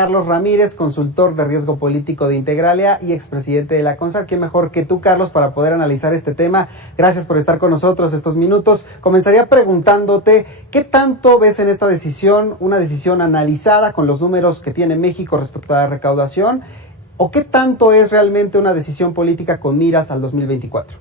Carlos Ramírez, consultor de riesgo político de Integralia y expresidente de la CONSAR. ¿Qué mejor que tú, Carlos, para poder analizar este tema? Gracias por estar con nosotros estos minutos. Comenzaría preguntándote, ¿qué tanto ves en esta decisión, una decisión analizada con los números que tiene México respecto a la recaudación? ¿O qué tanto es realmente una decisión política con miras al 2024?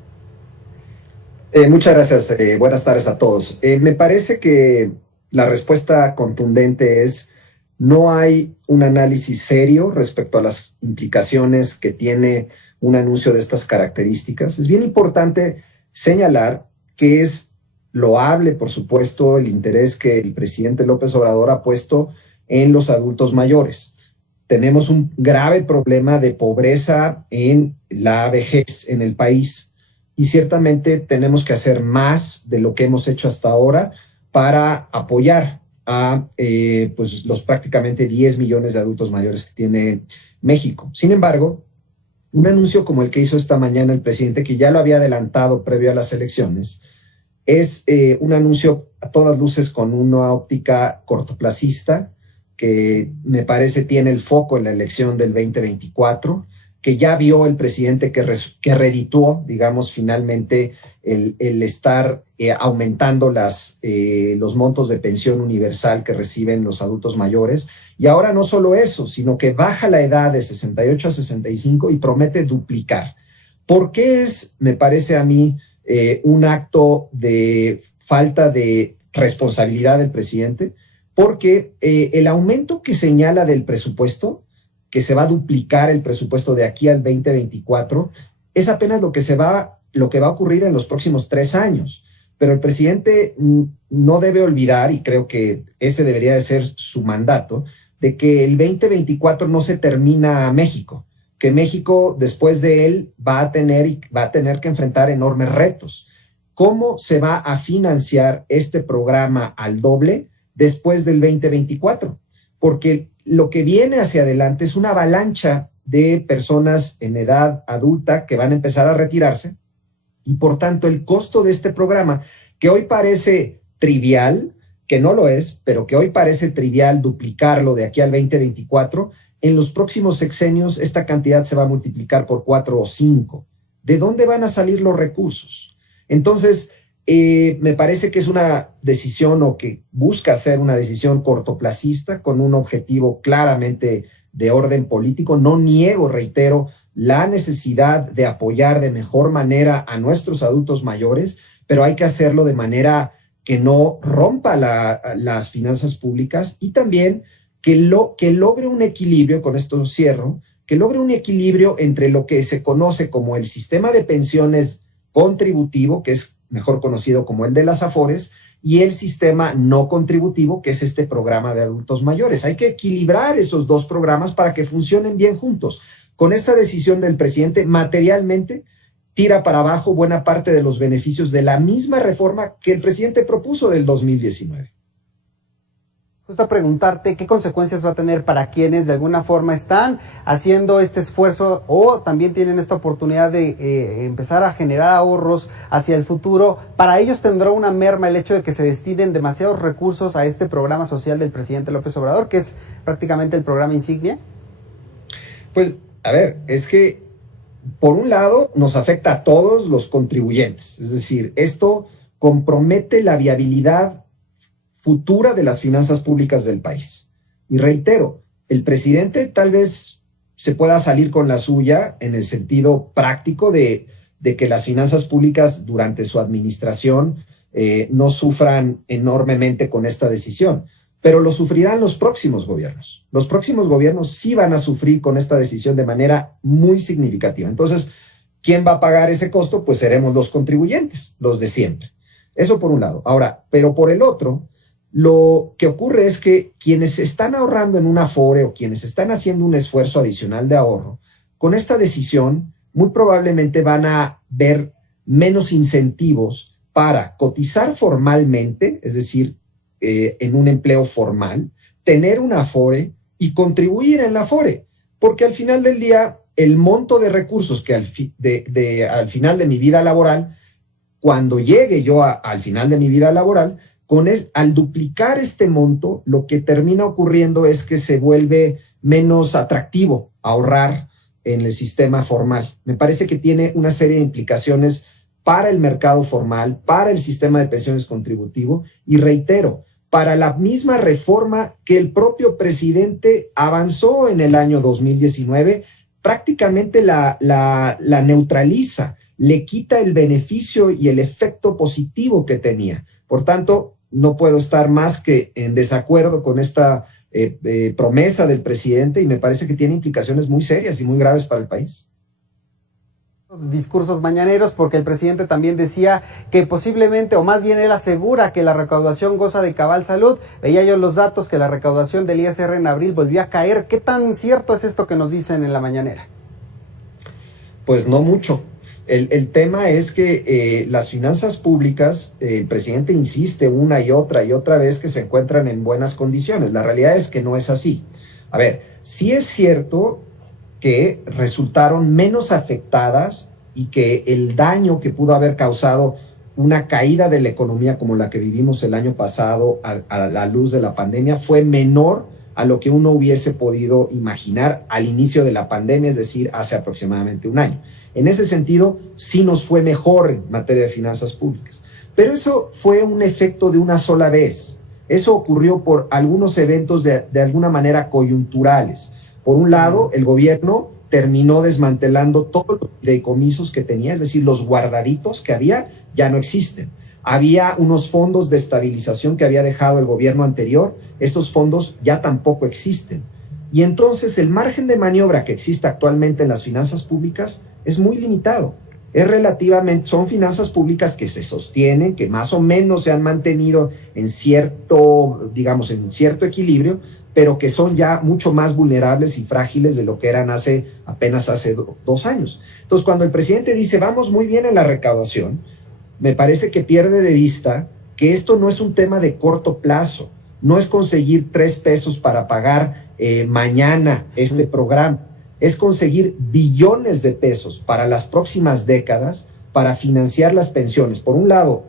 Muchas gracias. Buenas tardes a todos. Me parece que la respuesta contundente es: no hay un análisis serio respecto a las implicaciones que tiene un anuncio de estas características. Es bien importante señalar que es loable, por supuesto, el interés que el presidente López Obrador ha puesto en los adultos mayores. Tenemos un grave problema de pobreza en la vejez en el país y ciertamente tenemos que hacer más de lo que hemos hecho hasta ahora para apoyar a pues los prácticamente 10 millones de adultos mayores que tiene México. Sin embargo, un anuncio como el que hizo esta mañana el presidente, que ya lo había adelantado previo a las elecciones, es un anuncio a todas luces con una óptica cortoplacista, que me parece tiene el foco en la elección del 2024, que ya vio el presidente que redituó, digamos, finalmente el estar aumentando los montos de pensión universal que reciben los adultos mayores. Y ahora no solo eso, sino que baja la edad de 68 a 65 y promete duplicar. ¿Por qué es, me parece a mí, un acto de falta de responsabilidad del presidente? Porque el aumento que señala del presupuesto, que se va a duplicar el presupuesto de aquí al 2024, es apenas lo que va a ocurrir en los próximos 3 años. Pero el presidente no debe olvidar, y creo que ese debería de ser su mandato, de que el 2024 no se termina México, que México después de él va a tener que enfrentar enormes retos. ¿Cómo se va a financiar este programa al doble después del 2024? Porque lo que viene hacia adelante es una avalancha de personas en edad adulta que van a empezar a retirarse y por tanto el costo de este programa, que hoy parece trivial, que no lo es, pero que hoy parece trivial duplicarlo de aquí al 2024, en los próximos sexenios esta cantidad se va a multiplicar por 4 o 5. ¿De dónde van a salir los recursos? Entonces, me parece que es una decisión, o que busca ser una decisión cortoplacista con un objetivo claramente de orden político. No niego, reitero, la necesidad de apoyar de mejor manera a nuestros adultos mayores, pero hay que hacerlo de manera que no rompa las finanzas públicas y también que logre un equilibrio, con esto cierro, que logre un equilibrio entre lo que se conoce como el sistema de pensiones contributivo, que es mejor conocido como el de las AFORES, y el sistema no contributivo, que es este programa de adultos mayores. Hay que equilibrar esos dos programas para que funcionen bien juntos. Con esta decisión del presidente, materialmente, tira para abajo buena parte de los beneficios de la misma reforma que el presidente propuso del 2019. Justo a preguntarte qué consecuencias va a tener para quienes de alguna forma están haciendo este esfuerzo o también tienen esta oportunidad de empezar a generar ahorros hacia el futuro. ¿Para ellos tendrá una merma el hecho de que se destinen demasiados recursos a este programa social del presidente López Obrador, que es prácticamente el programa insignia? Pues, a ver, es que por un lado nos afecta a todos los contribuyentes, es decir, esto compromete la viabilidad futura de las finanzas públicas del país. Y reitero, el presidente tal vez se pueda salir con la suya en el sentido práctico de que las finanzas públicas durante su administración no sufran enormemente con esta decisión, pero lo sufrirán los próximos gobiernos. Los próximos gobiernos sí van a sufrir con esta decisión de manera muy significativa. Entonces, ¿quién va a pagar ese costo? Pues seremos los contribuyentes, los de siempre. Eso por un lado. Ahora, pero por el otro, lo que ocurre es que quienes están ahorrando en un Afore o quienes están haciendo un esfuerzo adicional de ahorro, con esta decisión muy probablemente van a ver menos incentivos para cotizar formalmente, es decir, en un empleo formal, tener un Afore y contribuir en la Afore, porque al final del día el monto de recursos que al final de mi vida laboral, cuando llegue yo al final de mi vida laboral, al duplicar este monto, lo que termina ocurriendo es que se vuelve menos atractivo ahorrar en el sistema formal. Me parece que tiene una serie de implicaciones para el mercado formal, para el sistema de pensiones contributivo y, reitero, para la misma reforma que el propio presidente avanzó en el año 2019, prácticamente la neutraliza, le quita el beneficio y el efecto positivo que tenía. Por tanto, no puedo estar más que en desacuerdo con esta promesa del presidente, y me parece que tiene implicaciones muy serias y muy graves para el país. Discursos mañaneros, porque el presidente también decía que posiblemente, o más bien él asegura que la recaudación goza de cabal salud. Veía yo los datos que la recaudación del ISR en abril volvió a caer. ¿Qué tan cierto es esto que nos dicen en la mañanera? Pues no mucho. El tema es que las finanzas públicas, el presidente insiste una y otra vez que se encuentran en buenas condiciones. La realidad es que no es así. A ver, sí es cierto que resultaron menos afectadas y que el daño que pudo haber causado una caída de la economía como la que vivimos el año pasado a la luz de la pandemia fue menor a lo que uno hubiese podido imaginar al inicio de la pandemia, es decir, hace aproximadamente un año. En ese sentido, sí nos fue mejor en materia de finanzas públicas. Pero eso fue un efecto de una sola vez. Eso ocurrió por algunos eventos de alguna manera coyunturales. Por un lado, el gobierno terminó desmantelando todos los fideicomisos que tenía, es decir, los guardaditos que había ya no existen. Había unos fondos de estabilización que había dejado el gobierno anterior, esos fondos ya tampoco existen. Y entonces el margen de maniobra que existe actualmente en las finanzas públicas es muy limitado. Son finanzas públicas que se sostienen, que más o menos se han mantenido en cierto equilibrio, pero que son ya mucho más vulnerables y frágiles de lo que eran apenas hace 2 años. Entonces, cuando el presidente dice, vamos muy bien en la recaudación, me parece que pierde de vista que esto no es un tema de corto plazo, no es conseguir 3 pesos para pagar mañana este programa, es conseguir billones de pesos para las próximas décadas para financiar las pensiones. Por un lado,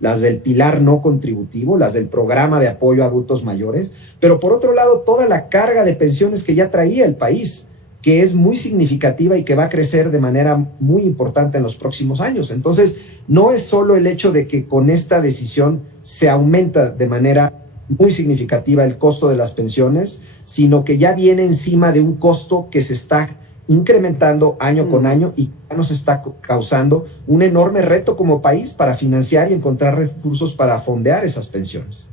las del pilar no contributivo, las del programa de apoyo a adultos mayores, pero por otro lado toda la carga de pensiones que ya traía el país, que es muy significativa y que va a crecer de manera muy importante en los próximos años. Entonces, no es solo el hecho de que con esta decisión se aumenta de manera muy significativa el costo de las pensiones, sino que ya viene encima de un costo que se está incrementando año con año y ya nos está causando un enorme reto como país para financiar y encontrar recursos para fondear esas pensiones.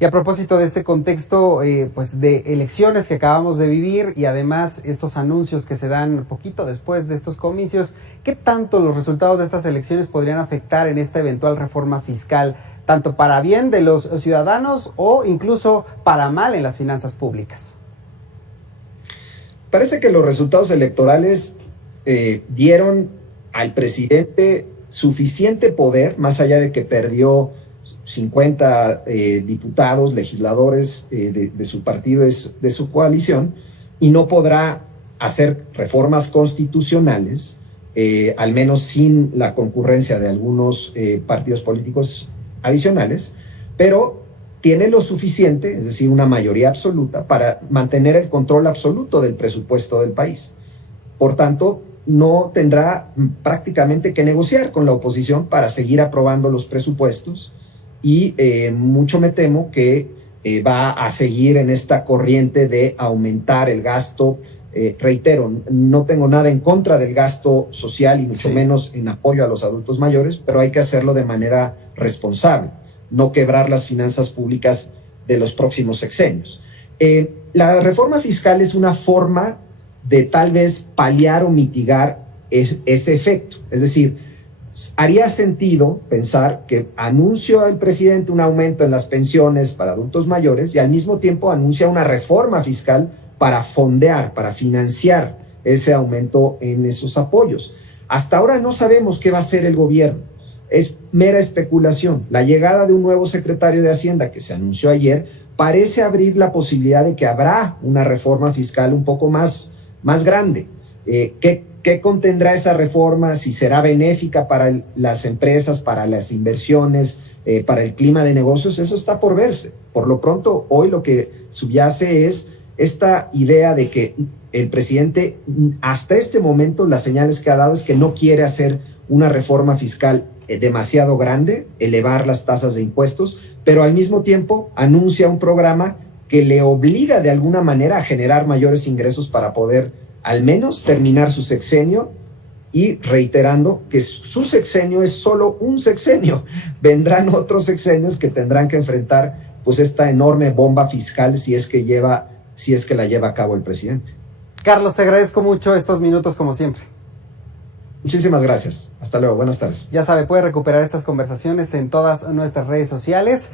Y a propósito de este contexto, pues de elecciones que acabamos de vivir y además estos anuncios que se dan poquito después de estos comicios, ¿qué tanto los resultados de estas elecciones podrían afectar en esta eventual reforma fiscal, tanto para bien de los ciudadanos o incluso para mal en las finanzas públicas? Parece que los resultados electorales dieron al presidente suficiente poder, más allá de que perdió 50 diputados, legisladores de su partido, de su coalición, y no podrá hacer reformas constitucionales, al menos sin la concurrencia de algunos partidos políticos adicionales, pero tiene lo suficiente, es decir, una mayoría absoluta, para mantener el control absoluto del presupuesto del país. Por tanto, no tendrá prácticamente que negociar con la oposición para seguir aprobando los presupuestos y mucho me temo que va a seguir en esta corriente de aumentar el gasto. Reitero, no tengo nada en contra del gasto social y mucho menos en apoyo a los adultos mayores, pero hay que hacerlo de manera responsable, no quebrar las finanzas públicas de los próximos sexenios. La reforma fiscal es una forma de tal vez paliar o mitigar ese efecto. Es decir, haría sentido pensar que anunció el presidente un aumento en las pensiones para adultos mayores y al mismo tiempo anuncia una reforma fiscal para fondear, para financiar ese aumento en esos apoyos. Hasta ahora no sabemos qué va a hacer el gobierno. Es mera especulación. La llegada de un nuevo secretario de Hacienda que se anunció ayer parece abrir la posibilidad de que habrá una reforma fiscal un poco más grande. ¿Qué contendrá esa reforma? Si será benéfica para las empresas, para las inversiones, para el clima de negocios, eso está por verse. Por lo pronto, hoy lo que subyace es esta idea de que el presidente, hasta este momento, las señales que ha dado es que no quiere hacer una reforma fiscal demasiado grande, elevar las tasas de impuestos, pero al mismo tiempo anuncia un programa que le obliga de alguna manera a generar mayores ingresos para poder al menos terminar su sexenio, y reiterando que su sexenio es solo un sexenio. Vendrán otros sexenios que tendrán que enfrentar pues esta enorme bomba fiscal si es que la lleva a cabo el presidente. Carlos, te agradezco mucho estos minutos como siempre. Muchísimas gracias. Hasta luego. Buenas tardes. Ya sabe, puede recuperar estas conversaciones en todas nuestras redes sociales.